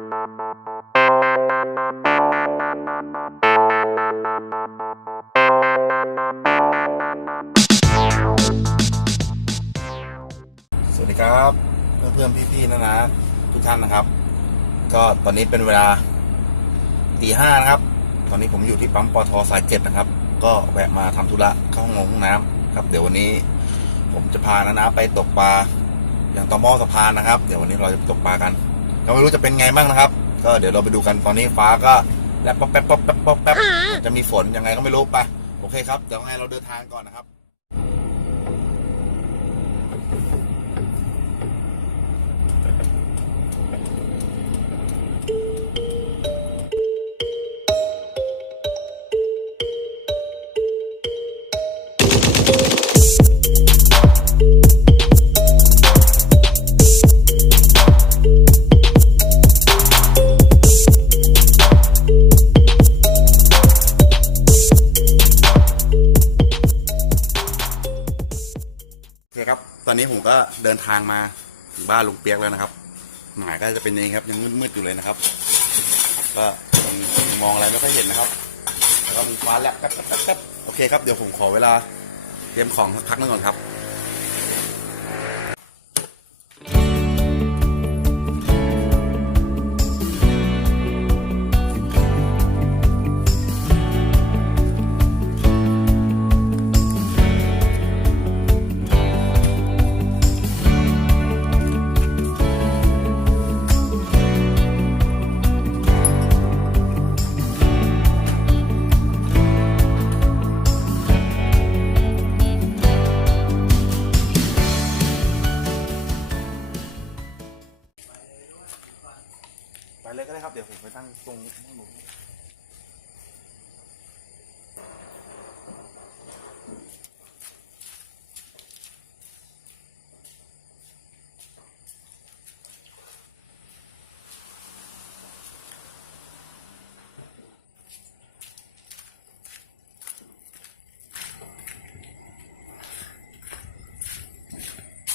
สวัสดีครับเพื่อนๆพี่ๆนะทุกท่านนะครับก็ตอนนี้เป็นเวลาตี 5นะครับตอนนี้ผมอยู่ที่ปั๊มปตท.สาย 7นะครับก็แวะมาทำธุระเข้าห้องน้ำครับเดี๋ยววันนี้ผมจะพานะไปตกปลาอย่างต่อหม้อสะพานนะครับเดี๋ยววันนี้เราจะตกปลากันก็ไม่รู้จะเป็นไงบ้างนะครับก็เดี๋ยวเราไปดูกันตอนนี้ฟ้าก็แลบป๊อปแป๊บป๊อปแป๊บป๊อปแป๊บจะมีฝนยังไงก็ไม่รู้ไปโอเคครับเดี๋ยวให้เราเดินทางก่อนนะครับครับตอนนี้ผมก็เดินทางมาถึงบ้านลุงเปียกแล้วนะครับหมายก็จะเป็นอย่างนี้ครับยังมืดๆอยู่เลยนะครับก็มองอะไรไม่ค่อยเห็นนะครับแล้วก็มีฟ้าแลบแป๊บโอเคครับเดี๋ยวผมขอเวลาเตรียมของสักพักนึงก่อนครับไปเลยก็ได้ครับเดี๋ยวผมไปตั้งตรงนี้โ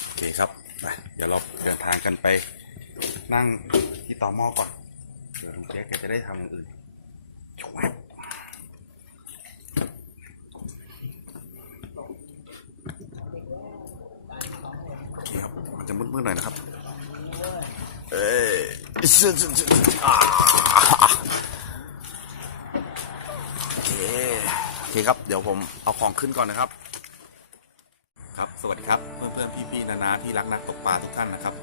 อเคครับไปเดี๋ยวเราเดินทางกันไปนั่งที่ต่อหม้อก่อนเดี๋ยวลุงเจ๊แกจะได้ทำอย่างอื่นช่วยโอเคครับมันจะมืดๆหน่อยนะครับโอเคครับเดี๋ยวผมเอาของขึ้นก่อนนะครับครับสวัสดีครับเพื่อนๆพี่ๆนาที่รักนักตกปลาทุกท่านนะครับ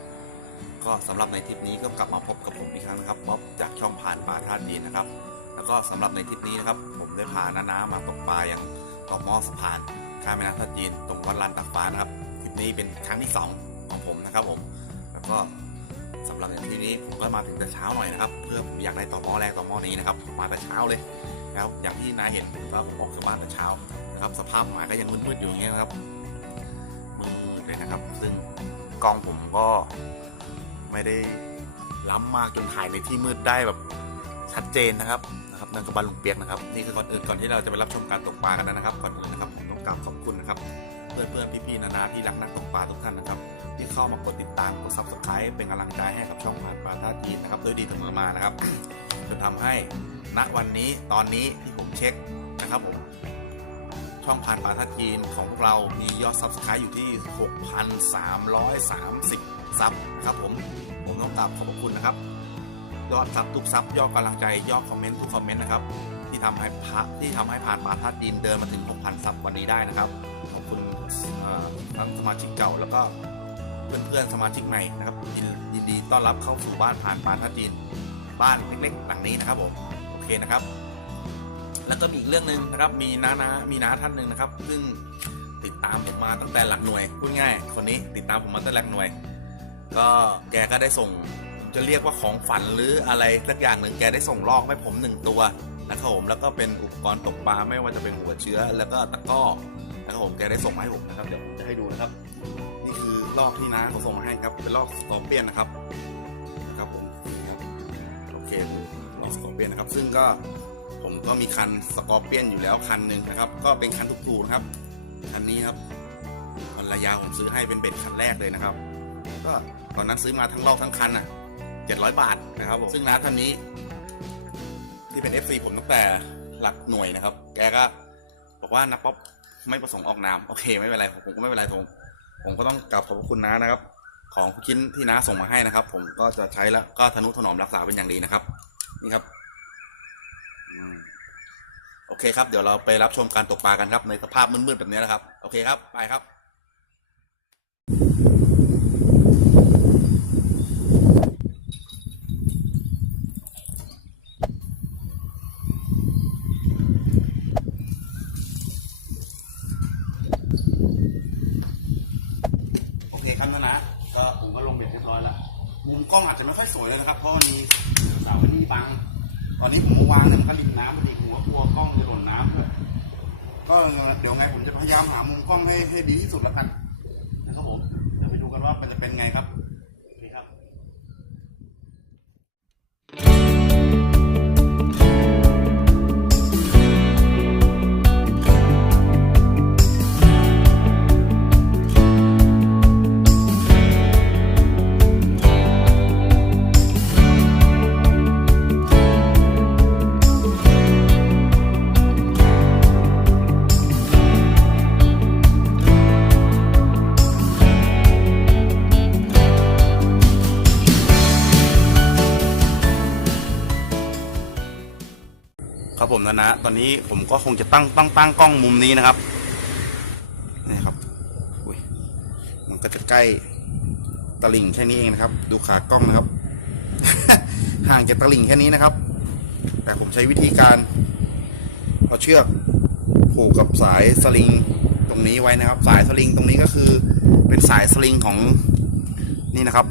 ก็สำหรับในทริปนี้ก็กลับมาพบกับผมอีกครั้งนะครับบ๊อบจากช่องผ่านปลาท่าจีนนะครับแล้วก็สำหรับในทริปนี้นะครับผมได้พาน้ามาตกปลาอย่างต่อหม้อสะพานข้ามแม่น้ำท่าจีนตรงวัดลานตากฟ้านะครับทริปนี้เป็นครั้งที่2ของผมนะครับผมแล้วก็สำหรับในทริปนี้ผมก็มาถึงแต่เช้าหน่อยนะครับเพื่อผมอยากได้ต่อหม้อแรกต่อหม้อนี้นะครับมาแต่เช้าเลยแล้วอย่างที่น้าเห็นว่าผมออกจากบ้านแต่เช้านะครับสภาพหมายก็ยังมืดๆอยู่อย่างเงี้ยนะครับมืดเลยนะครับซึ่งกล้องผมก็ไม่ได้ล้ำมากจนถ่ายในที่มืดได้แบบชัดเจนนะครับนั่นก็บ้านลุงเปียกนะครับนี่คือก่อนที่เราจะไปรับชมการตกปลากันนะครับก่อนอื่นนะครับผมต้องกราบขอบคุณนะครับเพื่อนพี่ๆนาที่รักนักตกปลาทุกท่านนะครับที่เข้ามากดติดตามกด Subscribe เป็นกำลังใจให้กับช่องผ่านปลาท่าจีนนะครับด้วยดีเสมอมานะครับจนทำให้ณวันนี้ตอนนี้ที่ผมเช็คนะครับผมช่องผ่านปลาท่าจีนของพวกเรามียอด Subscribe อยู่ที่ 6,330 ซับครับผมต้องกราบขอบคุณนะครับยอดซับทุกซับยอดกำลังใจยอดคอมเมนต์ทุกคอมเมนต์นะครับที่ทำให้ผ่านปลาท่าจีนเดินมาถึง 6,000 ซับวันนี้ได้นะครับขอบคุณทั้งสมาชิกเก่าแล้วก็เพื่อนสมาชิกใหม่นะครับยินดีต้อนรับเข้าสู่บ้านผ่านปลาท่าจีนบ้านเล็กๆหลังนี้นะครับผมโอเคนะครับแล้วก็มีอีกเรื่องนึงนะครับมีน้าท่านหนึ่งนะครับซึ่งติดตามผมมาตั้งแต่หลักหน่วยพูดง่ายคนนี้ติดตามผมมาตั้งแต่หลักหน่วยก็แกก็ได้ส่งจะเรียกว่าของฝันหรืออะไรสักอย่างหนึ่งแกได้ส่งลอกให้ผม1 ตัวนะครับผมแล้วก็เป็นอุปกรณ์ตกปลาไม่ว่าจะเป็นหัวเชื้อแล้วก็ตะกร้อนะครับผมแกได้ส่งมาให้ผมนะครับเดี๋ยวจะให้ดูนะครับนี่คือลอกที่น้าเขาส่งมาให้ครับเป็นลอกสกอร์เปียนนะครับผมโอเคลอกสกอร์เปียนนะครับซึ่งก็ผมก็มีคันสกอร์เปียนอยู่แล้วคันหนึ่งนะครับก็เป็นคันถูกๆนะครับคันนี้ครับภรรยาผมซื้อให้เป็นเบ็ดคันแรกเลยนะครับก็ตอนนั้นซื้อมาทั้งลอกทั้งคัน 700 บาทนะครับผมซึ่งน้าท่านนี้ที่เป็น FC ผมตั้งแต่หลักหน่วยนะครับแกก็บอกว่านักป๊อปไม่ประสงค์ออกนามโอเคไม่เป็นไรผมก็ไม่เป็นไรผมก็ต้องกราบขอบคุณน้านะครับของชิ้นที่น้าส่งมาให้นะครับผมก็จะใช้แล้วก็ทนุถนอมรักษาเป็นอย่างดีนะครับนี่ครับโอเคครับเดี๋ยวเราไปรับชมการตกปลากันครับในสภาพมืดๆแบบนี้นะครับโอเคครับไปครับโอเคครับนะก็ผมก็ลงเบ็ดเรียบร้อยแล้วมุมกล้องอาจจะไม่ค่อยสวยเลยนะครับเพราะวันนี้เสาที่บังตอนนี้ผมวางเนี่ยมันก็ริมน้ำพอดีผมว่ากลัวกล้องจะหล่นน้ำก็เดี๋ยวไงผมจะพยายามหามุมกล้องให้ดีที่สุดแล้วกันนะครับผมเดี๋ยวไปดูกันว่ามันจะเป็นไงครับโอเคครับครับผมนะตอนนี้ผมก็คงจะตั้งกล้องมุมนี้นะครับนี่ครับอุ้ยมันก็จะใกล้ตลิ่งแค่นี้เองนะครับดูขากล้องนะครับ ห่างจากตลิ่งแค่นี้นะครับแต่ผมใช้วิธีการเอาเชือกผูกกับสายสลิงตรงนี้ไว้นะครับสายสลิงตรงนี้ก็คือเป็นสายสลิงของนี่นะครับ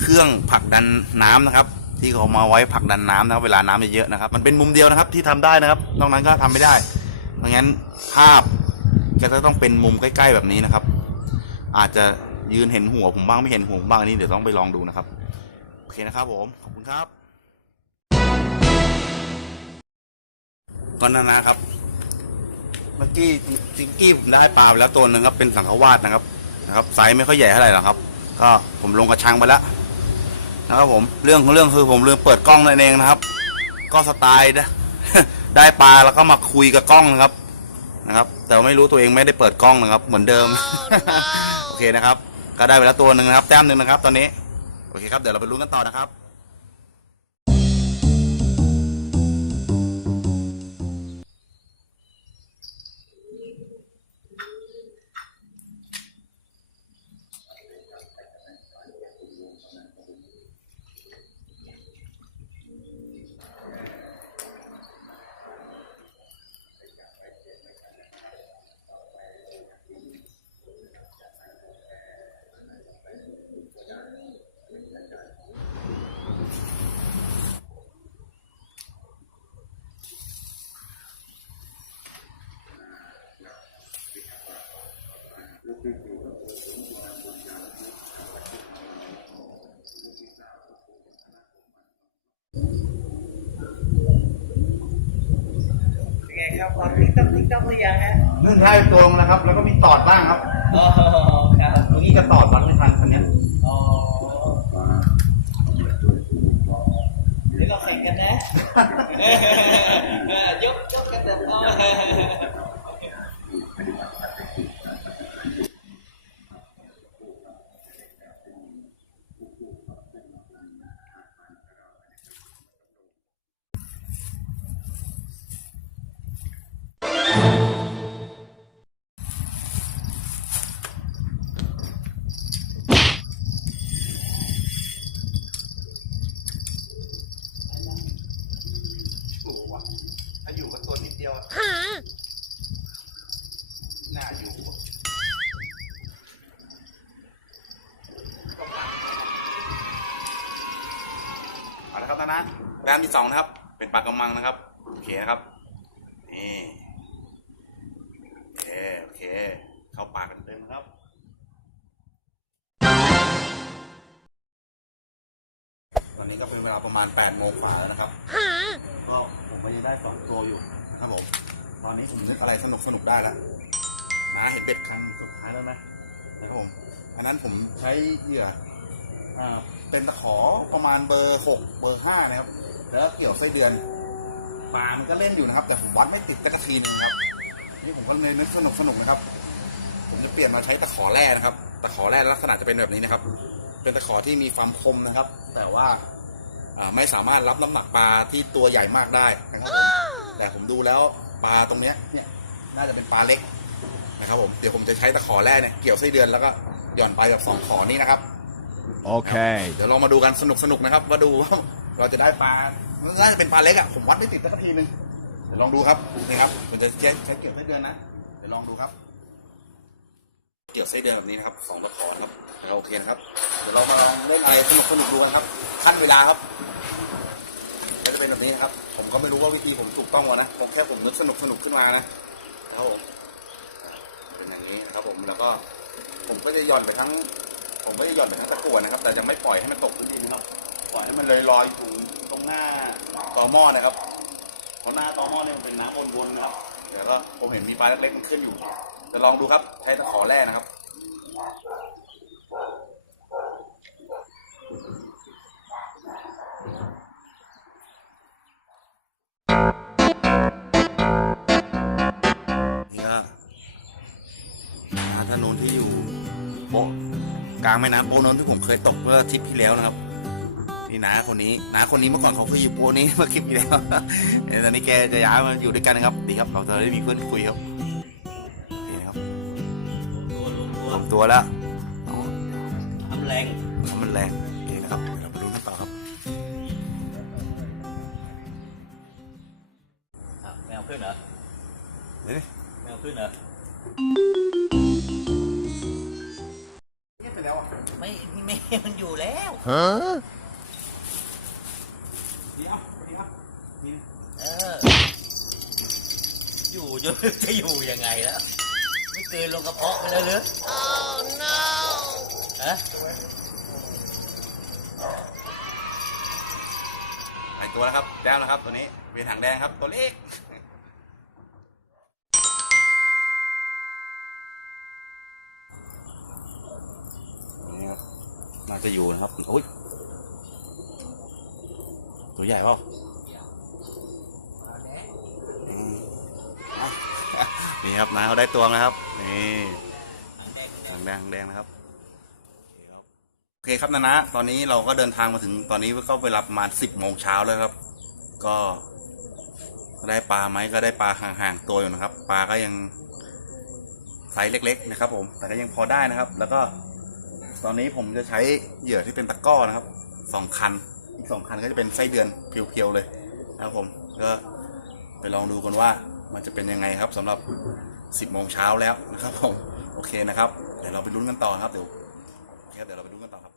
เครื่องผลักดันน้ำนะครับที่เขามาไว้ผลักดันน้ำนะครับเวลาน้ำเยอะๆนะครับมันเป็นมุมเดียวนะครับที่ทำได้นะครับนอกนั้นก็ทำไม่ได้เพราะงั้นภาพก็จะต้องเป็นมุมใกล้ๆแบบนี้นะครับอาจจะยืนเห็นหัวผมบ้างไม่เห็นหัวผมบ้างอันนี้เดี๋ยวต้องไปลองดูนะครับโอเคนะครับผมขอบคุณครับก่อนนะครับเมื่อกี้จิงกี้ผมได้ปลาไปแล้วตัวหนึ่งครับเป็นสังขวาสนะครับไซส์ไม่ค่อยใหญ่เท่าไหร่หรอกครับก็ผมลงกระชังไปแล้วนะครับผมเรื่องคือผมลืมเปิดกล้องนั่นเองนะครับก็สไตล์ได้ปลาแล้วก็มาคุยกับกล้องนะครับแต่ไม่รู้ตัวเองไม่ได้เปิดกล้องนะครับเหมือนเดิม โอเคนะครับก็ได้ไปแล้วตัวหนึ่งนะครับแต้มหนึ่งนะครับตอนนี้โอเคครับเดี๋ยวเราไปลุ้นกันต่อนะครับเป็นไงครับตอนติ๊กต๊อกหรือยังฮะนึ่งท้ายตัวลงนะครับแล้วก็มีตอดบ้างครับอ๋อครับเมื่อกี้ก็ตอดบ้างไม่ทันคันนี้อ๋อเดี๋ยวเราแข่งกันนะยกกันแบบอ๋อถ้าอยู่ก็ตัวนิดเดียวน่าอยู่เอาละครับนะแต้มที่2นะครับเป็นปลากระมังนะครับโอเคนะครับนี่โอเคเข้าปากกันเต็มครับตอนนี้ก็เป็นเวลาประมาณ8 โมงกว่าแล้วนะครับก็ผมก็ยังได้2 ตัวอยู่นะครับผมตอนนี้ผมนึกอะไรสนุกได้แล้วนะเห็นเบ็ดคันสุดท้ายแล้วไหมนะครับผมอันนั้นผมใช้เหยื่อ เป็นตะขอประมาณเบอร์6เบอร์5นะครับแล้วเกี่ยวไส้เดือนปลามันก็เล่นอยู่นะครับแต่ผมวัดไม่ติดสักทีนึงครับนี่ผมก็เลยนึกสนุกนะครับผมจะเปลี่ยนมาใช้ตะขอแร่นะครับตะขอแร่ลักษณะจะเป็นแบบนี้นะครับเป็นตะขอที่มีความคมนะครับแต่ว่าไม่สามารถรับน้ำหนักปลาที่ตัวใหญ่มากได้นะครับผมแต่ผมดูแล้วปลาตรงเนี้ยเนี่ยน่าจะเป็นปลาเล็กนะครับผมเดี๋ยวผมจะใช้ตะขอแร่เนี่ยเกี่ยวไส้เดือนแล้วก็หย่อนไปแบบ2 ขอนี้นะครับโอเคเดี๋ยวเรามาดูกันสนุกนะครับว่าดูว่าเราจะได้ปลาน่าจะเป็นปลาเล็กอ่ะผมวัดไม่ติดสักทีนึงเดี๋ยวลองดูครับนี่ครับผมจะใช้เกี่ยวไส้เดือนนะเดี๋ยวลองดูครับเกี่ยวไส้เดือนแบบนี้นะครับ2 ตะขอครับโอเคนะครับเดี๋ยวเรามาลองเล่นอะไรสนุกดูกันครับขั้นเวลาครับก็จะเป็นแบบนี้นะครับผมก็ไม่รู้ว่าวิธีผมถูกต้องวะนะผมแค่ผมนึกสนุกขึ้นมานะครับผมเป็นอย่างนี้ครับผมแล้วก็ผมก็จะหย่อนไปทั้งตะกั่วนะครับแต่จะไม่ปล่อยให้มันตกพื้นดินนะครับปล่อยให้มันลอยอยู่ตรงหน้าตอหม้อนะครับเพราะหน้าตอหม้อเนี่ยมันเป็นน้ำวนๆนะครับเดี๋ยวก็ผมเห็นมีปลาเล็กๆมันขึ้นอยู่จะลองดูครับใช้ตะขอแร่นะครับนี่ก็ถนนที่อยู่โป๊ะกลางแม่น้ำโป๊ะนั้นที่ผมเคยตกเมื่อทริปที่แล้วนะครับนี่น้าคนนี้เมื่อก่อนเขาเคยอยู่โป๊ะนี้เมื่อคลิปที่แล้วตอนนี้แกจะย้ายมาอยู่ด้วยกันนะครับดีครับเราจะได้มีเพื่อนคุยครับนี่นะครับตัวแล้วทำมันแรงโอเคนะครับเราไปดูกันต่อครับแมวขึ้นเหรอ นี่แมวขึ้นเหรอเงียบไปแล้วอ่ะไม่มันอยู่แล้วดีครับนี่อยู่จะอยู่ยังไงแล้วไม่เกินลงกระเพาะไปแล้วหรือno ฮะหายตัวแล้วครับแดงนะครับตัวนี้เป็นหางแดงครับตัวเล็กนี่ครับน่าจะอยู่นะครับโอ้ยตัวใหญ่เปล่านี่ครับน้าเขาได้ตัวนะครับนี่หางแดงนะครับโอเคครับนะตอนนี้เราก็เดินทางมาถึงตอนนี้ก็เวลาประมาณ10 โมงเช้าแล้วครับก็ได้ปลาไหมก็ได้ปลาห่างๆตัวอยู่นะครับปลาก็ยังไซส์เล็กๆนะครับผมแต่ก็ยังพอได้นะครับแล้วก็ตอนนี้ผมจะใช้เหยื่อที่เป็นตะก้อนะครับ2 คันอีก2 คันก็จะเป็นไส้เดือนเพียวๆเลยนะครับผมก็ไปลองดูกันว่ามันจะเป็นยังไงครับสำหรับ10 โมงเช้าแล้วนะครับผมโอเคนะครับเดี๋ยวเราไปลุ้นกันต่อครับเดี๋ยวเราไปลุ้นกันต่อครับ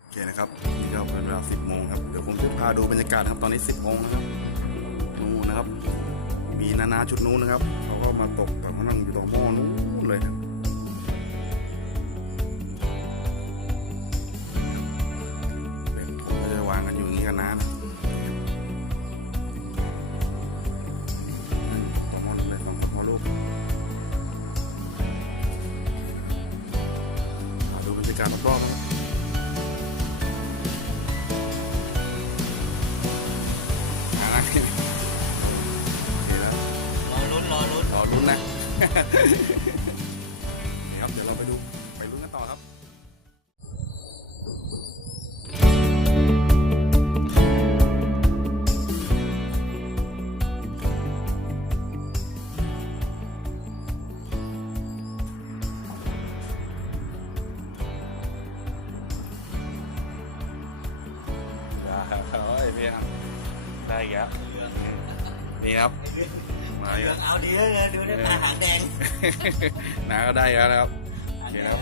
โอเคนะครับนี่ก็เป็นเวลา10 โมงครับเดี๋ยวผมจะพาดูบรรยากาศครับตอนนี้10 โมงนะครับนู่นนะครับมีนาชุดนู้นนะครับเขาก็มาตกแบบเขานั่งอยู่ตรงหม้อนู้นเลยครับเป็นผมก็จะวางกันอยู่นี่กันนะตรงหม้อนู้นเลย2 หม้อลูกดูบรรยากาศรอบๆนะครับรอลุ้นนะ นี่ครับเดี๋ยวเราไปลุ้นกันต่อครับพี่ครับได้อีกแล้วนี่ครับมาอีกแล้วเอาดีเลยดูได้ปลาหางแดงน้าก็ได้แล้วนะครับโอเคครับ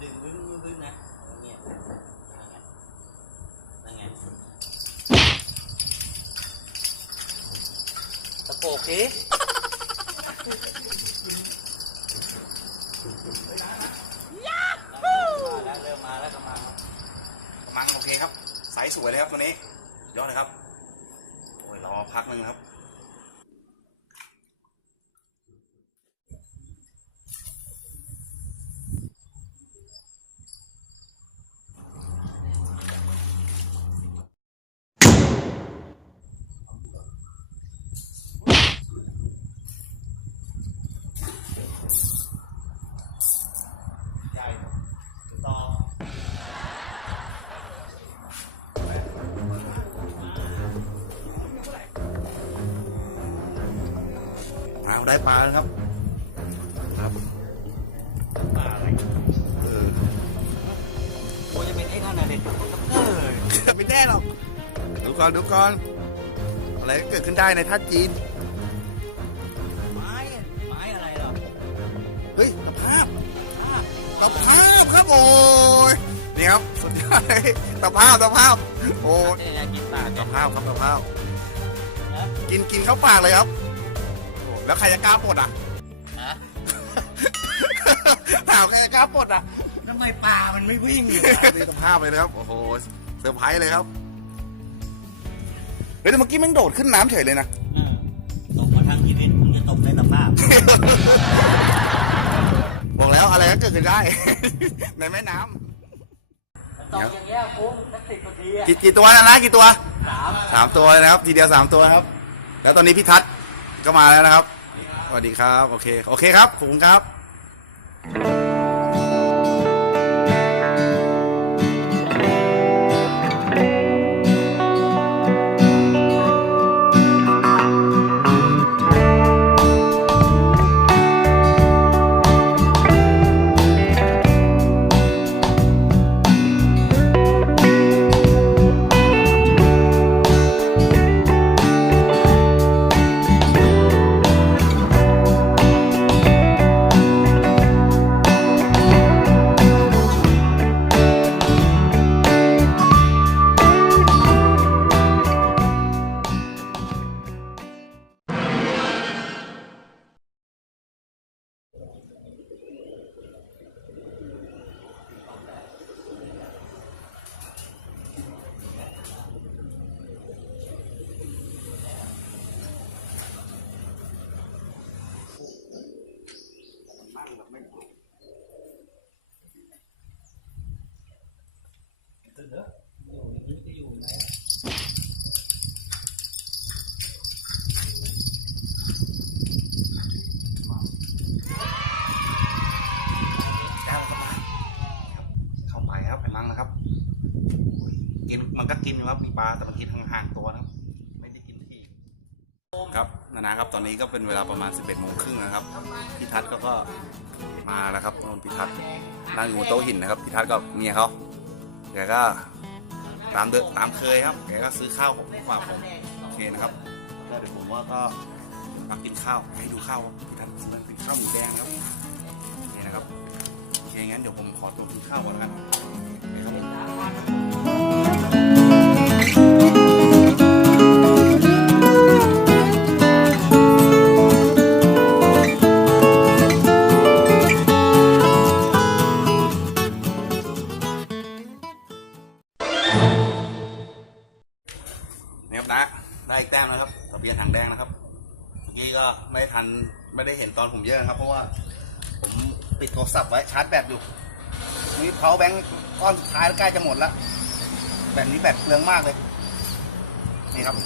ดึงบึ้งนะเนี่ยนั่นไงตะโกกดิเริ่มมาแล้วกำลังโอเคครับไซส์สวยเลยครับตัวนี้ยอดเลยครับโอ้ยรอพักนึงครับ เอาได้ปลาแล้วครับครับ ป่าอะไร เออ โอ้ยจะเป็นไอ้นั่นน่ะเด็กเออ ไม่แน่หรอกดูก่อนดูก่อนอะไรก็เกิดขึ้นได้ในท่าจีน ไม้อะไรหรอ เฮ้ยตะภาพตะภาพครับโอ้ยนี่ครับสุดยอดเลยตะภาพโอ้ย เนี่ยกินป่า ตะภาพครับตะภาพ นะ กินเข้าปากเลยครับโอ้แล้วใครจะกล้าปลดอ่ะ ฮะ ถามใครจะกล้าปลดอ่ะ ทำไมป่ามันไม่วิ่งอยู่ นี่ตะภาพเลยนะครับโอ้โหเซอร์ไพรส์เลยครับเฮ้ยแต่เมื่อกี้มันโดดขึ้นน้ำเฉยเลยนะ ตกมาทางชีวิตมึงจะตกในสภาพ บอกแล้วอะไรก็เกิดขึ้นได้ ในแม่น้ ตกอย่างเงี้ยฟุ้งสัก10 นาทีอะ ำกี่ตัวนะกี่ตัว สาม 3 ตัวเลยนะครับทีเดียว3 ตัวครับ แล้วตอนนี้พี่ทัศน์ก็มาแล้วนะครับสวัสดีครับโอเคครับขอบคุณครับ เข้าไปครับไปมั่งนะครับกินมันก็กินอยู่ครับมีปลาแต่มันกินห่างๆตัวนะครับไม่ได้กินที่ครับนะครับตอนนี้ก็เป็นเวลาประมาณ 11:30 นะครับพี่ทัศน์ก็มาแล้วครับนนพี่ทัศน์นั่งอยู่บนโต๊ะหินนะครับพี่ทัศน์กับเมียเขาแกก็ตามเคยครับแกก็ซื้อข้าวของฝากผมโอเคนะครับก็เดี๋ยวผมว่าก็มากินข้าวให้ดูข้าวพี่ทัศน์เป็นข้าวหมูแดงครับโอเคนะครับโอเคงั้นเดี๋ยวผมขอตัวกินข้าวก่อนนะครับโอเคครับผมนี่ครับนะได้อีกแต้มนะครับตะเพียนหางแดงนะครับเมื่อกี้ก็ไม่ได้เห็นตอนผมเยอะนะครับเพราะว่าผมปิดโทรศัพท์ไว้ชาร์จแบตอยู่นี่เพาแบงค์ก้อนสุดท้ายแล้วใกล้จะหมดแล้วแบบนี้แบตเปลืองมากเลยนี่ครับ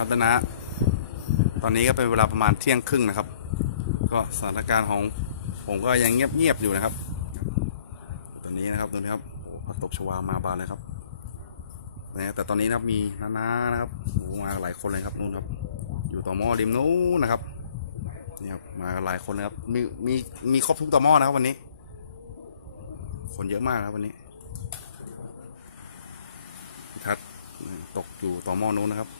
ครับนะตอนนี้ก็เป็นเวลาประมาณ12:30นะครับก็สถานการณ์ของผมก็ยังเงียบอยู่นะครับตอนนี้นะครับโอ้ผักตบชวามาบานเลยครับนะแต่ตอนนี้นะครับมีน้านะครับโอ้มาหลายคนเลยครับนู่นครับอยู่ต่อหม้อริมนู้นนะครับนี่ครับมาหลายคนเลยครับมีครบทุกต่อหม้อนะครับวันนี้คนเยอะมากครับวันนี้ทัดตกอยู่ต่อหม้อนู้นนะครับ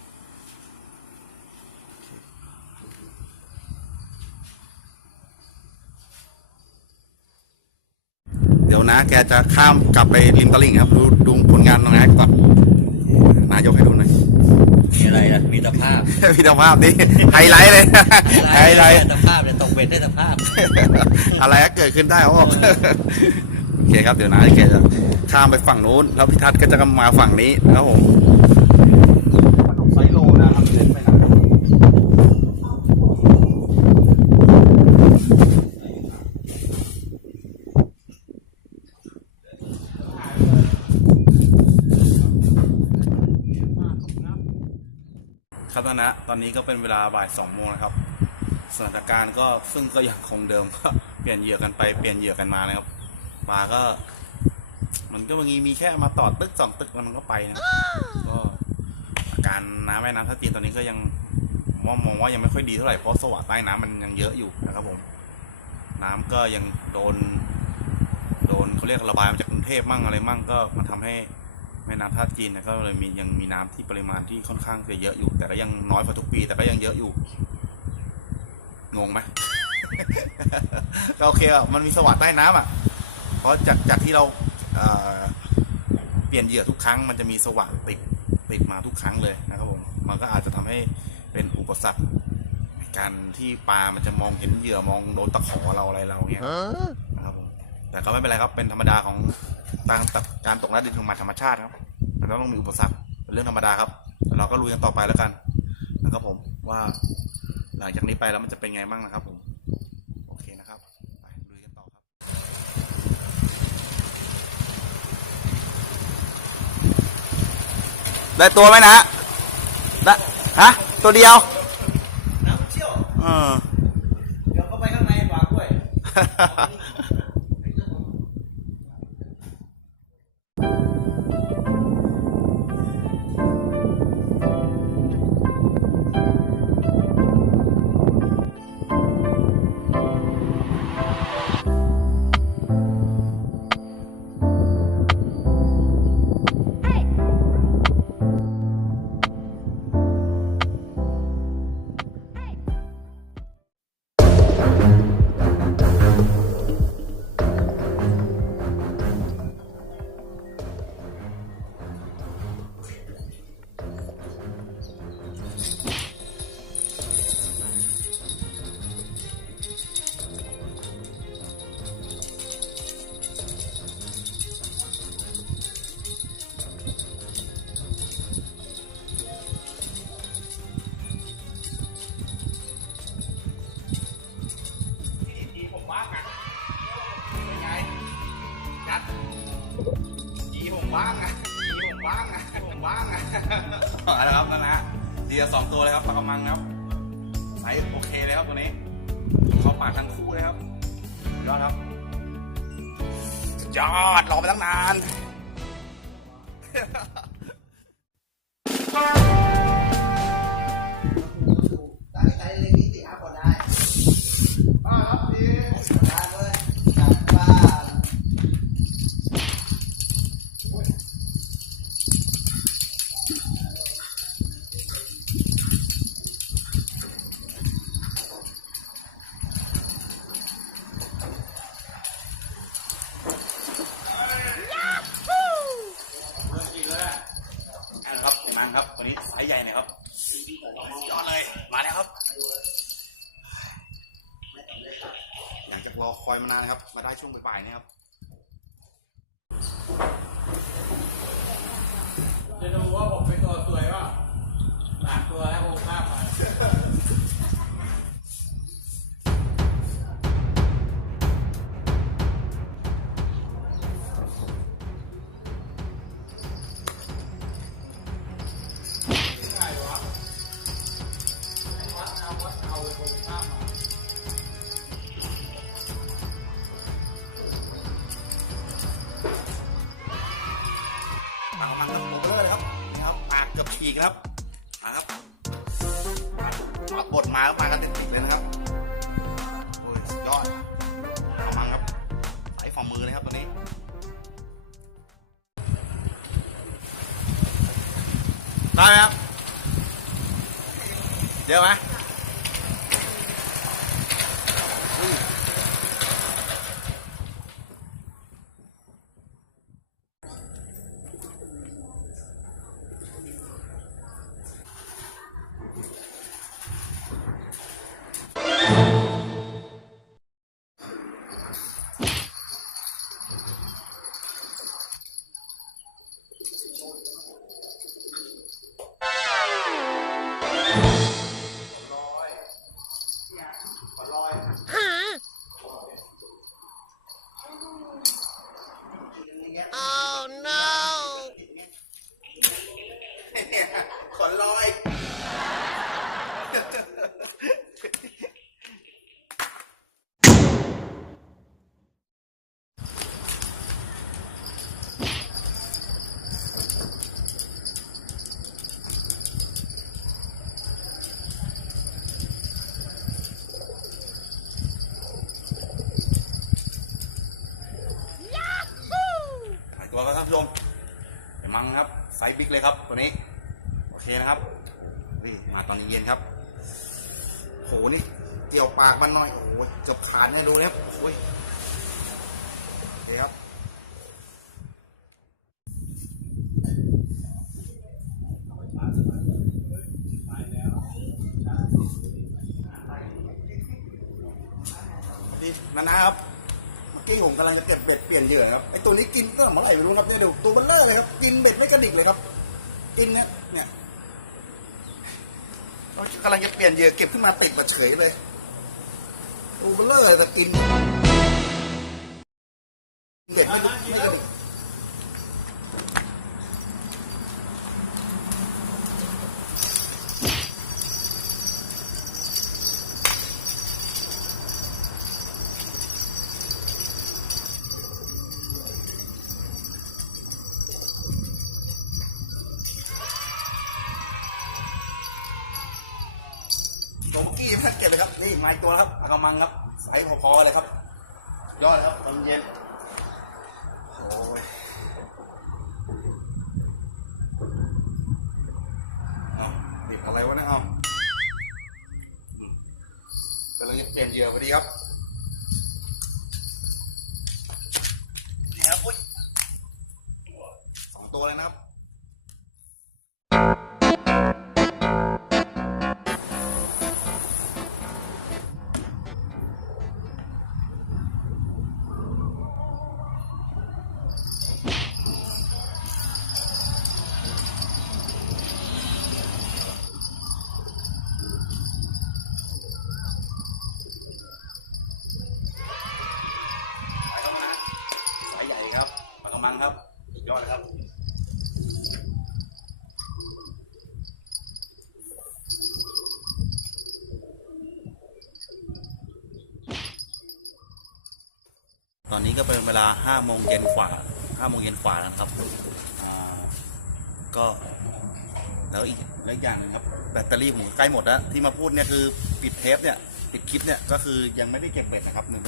เดี๋ยวนะแกจะข้ามกลับไปริมตลิ่งครับดูผลงานน้องแอ๊กก่อนนายกให้ดูหน่อย มีอะไรล่ะมีสภาพ พี่ตภาพนี่ไฮไลท์เลยไฮไลท์ สภาพเนี่ยตกเป็นได้สภาพ อะไรก็เกิดขึ้นได้โอ้โอเคครับเดี๋ยวนะแกจะข้ามไปฝั่งนู้นแล้วพี่ทัศน์ก็จะมาฝั่งนี้แล้วผมขนมไซโลนะครับเดินไปนะครับตอนนี้ก็เป็นเวลาบ่าย2 โมงนะครับสถานการณ์ก็ซึ่งก็ยังคงเดิมก็เปลี่ยนเหยื่อกันไปเปลี่ยนเหยื่อกันมานะครับปลาก็มันก็บางทีมีแค่มาต่อตึก2 ตึกแล้วมันก็ไปนะก็อาการน้ำแม่น้ำท่าจีนตอนนี้ก็ยังมองว่ายังไม่ค่อยดีเท่าไหร่เพราะสวะใต้น้ำมันยังเยอะอยู่นะครับผมน้ำก็ยังโดนเขาเรียกระบายมาจากกรุงเทพมั่งอะไรมั่งก็มันทำให้แม่น้ำท่าจีนก็เลยยังมีน้ำที่ปริมาณที่ค่อนข้างจะเยอะอยู่แต่ก็ยังน้อยกว่าทุกปีแต่ก็ยังเยอะอยู่งงไหม ก็โอเคอ่ะมันมีสวะใต้น้ำอ่ะเพราะจากที่เราเปลี่ยนเหยื่อทุกครั้งมันจะมีสวะติดมาทุกครั้งเลยนะครับผมมันก็อาจจะทำให้เป็นอุปสรรคในการที่ปลามันจะมองเห็นเหยื่อมองโดนตะขอเราอะไรเราเงี้ยนะครับผมแต่ก็ไม่เป็นไรครับเป็นธรรมดาของการตกหน้าดินของธรรมชาติครับมันต้องมีอุปสรรคเป็นเรื่องธรรมดาครับเราก็ลุยกันต่อไปแล้วกันนะครับผมว่าหลังจากนี้ไปแล้วมันจะเป็นไงบ้างนะครับผมโอเคนะครับไปลุยกันต่อครับได้ตัวไหมนะได้ฮะตัวเดียวน้ำเชี่ยวเดี๋ยวเข้าไปข้างในฝากด้วย นะครับนั่นนะเดียว2 ตัวเลยครับปลากระมังครับไซส์โอเคเลยครับตัวนี้เข้าปากทั้งคู่เลยครับยอดครับยอดรอไปตั้งนานครับตัวนี้ไซส์ใหญ่หน่อยครับยอดเลยมาแล้วครับหลังจากรอคอยมานานครับมาได้ช่วงบ่ายๆนี่ครับจะดูว่าผมเป็นตัวสวยป่ะ3 ตัวแล้วโอ้ภาพมาปลากระมังครับโอเวอร์เลยครับนี่ครับปลาเกือบฉีกครับมาครับบดมากันติดๆเลยนะครับโอ้ยสุดยอดปลากระมังครับใส่ฝ่ามือเลยครับตัวนี้ได้ไหมครับเดี๋ยวไหม บิ๊กเลยครับตัวนี้โอเคนะครับนี่มาตอนเย็นครับโหนี่เกี่ยวปากมันหน่อยโอ้โหจะขาดให้ดูนะครับโอ้ยโอเคครับดีนะครับเมื่อกี้ผมกำลังจะเก็บเบ็ดเปลี่ยนเหยื่อครับไอตัวนี้กินตั้งแต่เมื่อไหร่ไม่รู้ครับเนี่ยดูตัวเบลเลอร์เลยครับกินเบ็ดไม่กระดิกเลยครับกินเนี่ยกำลังจะเปลี่ยนเหยื่อเก็บขึ้นมาติดมาเฉยเลยตัวเบลเลอร์แต่กินเบ็ดไม่กระดิกตัวเมื่อกี้ไม่เก็บเลยครับนี่มาอีกตัวครับปลากระมังครับใสพอๆเลยครับยอดครับตอนเย็นโอ้ยเอาดิบอะไรวะเนี่ยเอากำลังจะเปลี่ยนเหยื่อพอดีครับนี่ครับอุ้ย2 ตัวเลยนะครับสายใหญ่ครับปลากระมังครับสุดยอดเลยครับตอนนี้ก็เป็นเวลา5 โมงเย็นกว่า5 โมงเย็นกว่าแล้วนะครับก็แล้วอีกอย่างนึงครับแบตเตอรี่ผมใกล้หมดแล้วที่มาพูดเนี่ยคือปิดเทปเนี่ยปิดคลิปเนี่ยก็คือยังไม่ได้เก็บเบ็ดนะครับนึง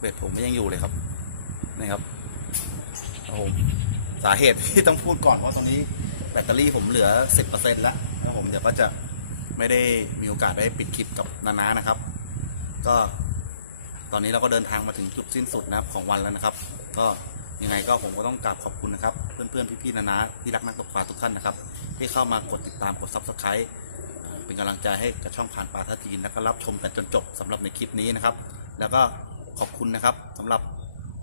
เบ็ดผมยังอยู่เลยครับนะครับผมสาเหตุที่ต้องพูดก่อนว่าตรงนี้แบตเตอรี่ผมเหลือ 10% แล้วแล้วผมเดี๋ยวก็จะไม่ได้มีโอกาสได้ปิดคลิปกับนาๆนะครับก็ตอนนี้เราก็เดินทางมาถึงจุดสิ้นสุดนะครับของวันแล้วนะครับก็ยังไงก็ผมก็ต้องกราบขอบคุณนะครับเพื่อนๆพี่ๆนาๆที่รักนักตกปลาทุกท่านนะครับที่เข้ามากดติดตามกด Subscribe เป็นกำลังใจให้กับช่องผ่านปลาท่าจีนแล้วก็รับชมกันจนจบสำหรับในคลิปนี้นะครับแล้วก็ขอบคุณนะครับสำหรับ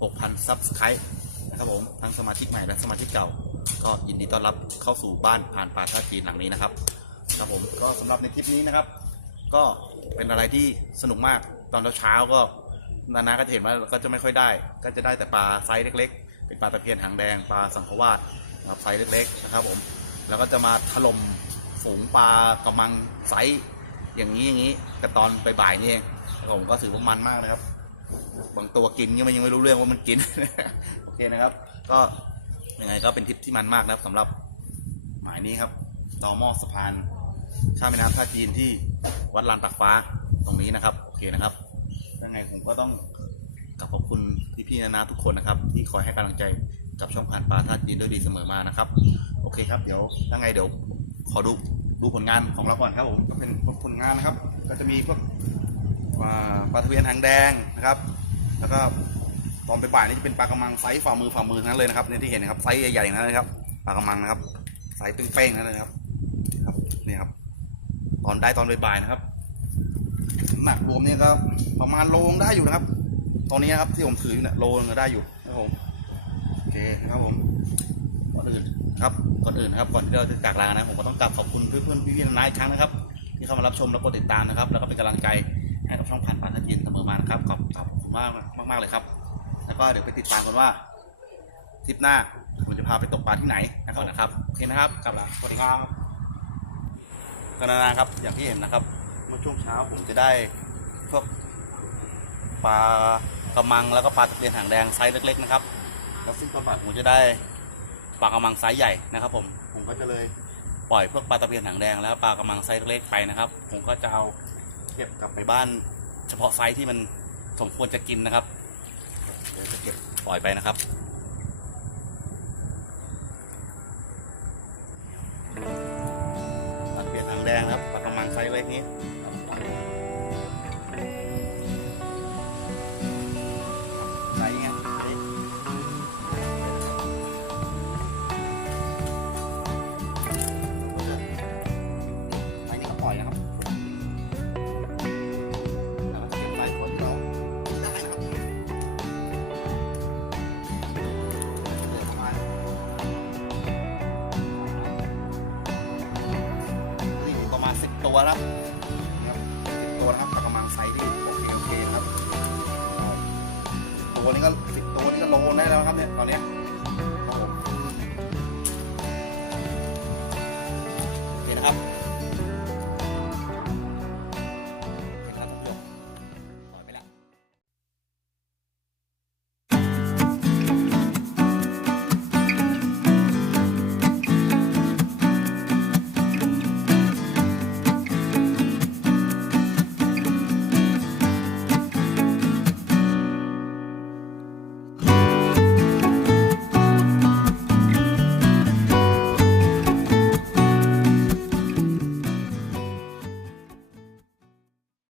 6,000 Subscribe นะครับผมทั้งสมาชิกใหม่และสมาชิกเก่าก็ยินดีต้อนรับเข้าสู่บ้านผ่านปลาท่าจีนหลังนี้นะครับครับผมก็สำหรับในคลิปนี้นะครับก็เป็นอะไรที่สนุกมากตอนเช้าก็นาก็จะเห็นว่าก็จะไม่ค่อยได้ก็จะได้แต่ปลาไซส์เล็กๆเป็นปลาตะเพียนหางแดงปลาสังขวาสไซส์เล็กๆนะครับผมแล้วก็จะมาถล่มฝูงปลากระมังไซส์อย่างนี้กันตอนบ่ายๆนี่เองผมก็ถือว่ามันมากนะครับบางตัวกินยังไม่รู้เรื่องว่ามันกิน โอเคนะครับก็ยังไงก็เป็นทริปที่มันมากนะครับสำหรับหมายนี้ครับต่อหม้อสะพานข้ามแม่น้ำท่าจีนที่วัดลานตากฟ้าตรงนี้นะครับโอเคนะครับยังไงผมก็ต้องขอบคุณพี่ๆนาๆทุกคนนะครับที่คอยให้กำลังใจกับช่องผ่านปลาท่าจีนด้วยดีเสมอมานะครับโอเคครับเดี๋ยวยังไงเดี๋ยวขอดูผลงานของเราก่อนครับผมก็เป็นผลงานนะครับก็จะมีพวกปลาตะเพียนหางแดงนะครับแล้วก็ตอนบ่ายๆนี่จะเป็นปลากระมังไซส์ฝ่ามือทั้งนั้นเลยนะครับเนี่ยที่เห็นนะครับไซส์ใหญ่ๆนั้นนะครับปลากระมังนะครับไซส์เป้งๆนั่นเลยครับนี่ครับตอนบ่ายๆนะครับหนักรวมเนี่ยก็ประมาณโลได้อยู่นะครับตอนนี้นะครับที่ผมถืออยู่เนี่ยโลนึงได้อยู่นะครับผมโอเคนะครับผมก่อนอื่นครับก่อนที่เราจะจากลานะผมก็ต้องกราบขอบคุณเพื่อนๆพี่ๆน้าๆอีกครั้งนะครับที่เข้ามารับชมและกดติดตามนะครับแล้วก็เป็นกำลังใจให้กับช่องผ่านปลาท่าจีนเสมอมานะครับขอบคุณมากเลยครับแล้วก็เดี๋ยวไปติดตามกันว่าทริปหน้าผมจะพาไปตกปลาที่ไหนนะครับโอเคนะครับกลับละสวัสดีครับกนาครับอย่างที่เห็นนะครับเมื่อช่วงเช้าผมจะได้พวกปลากระมังแล้วก็ปลาตะเพียนหางแดงไซส์เล็กๆนะครับแล้วซึ่งตอนบ่ายผมจะได้ปลากระมังไซส์ใหญ่นะครับผมก็จะเลยปล่อยพวกปลาตะเพียนหางแดงแล้วปลากระมังไซส์เล็กไปนะครับผมก็จะเอาเก็บกลับไปบ้านเฉพาะไซส์ที่มันสมควรจะกินนะครับเดี๋ยวจะเก็บปล่อยไปนะครับ ดงๆนะครับปลากระมังไซส์เล็กนี้ไซส์ไงไซส์นี้ก็ปล่อยนะครับแต่ว่าเป็นไซส์คนที่เราได้นะครับเหลือประมาณนี่ประมาณ10 ตัวแล้ว10 ตัวนะครับปลากระมังไซส์ที่โอเคครับตัวนี้ก็10 ตัวนี้ก็โลได้แล้วครับเนี่ยตอนนี้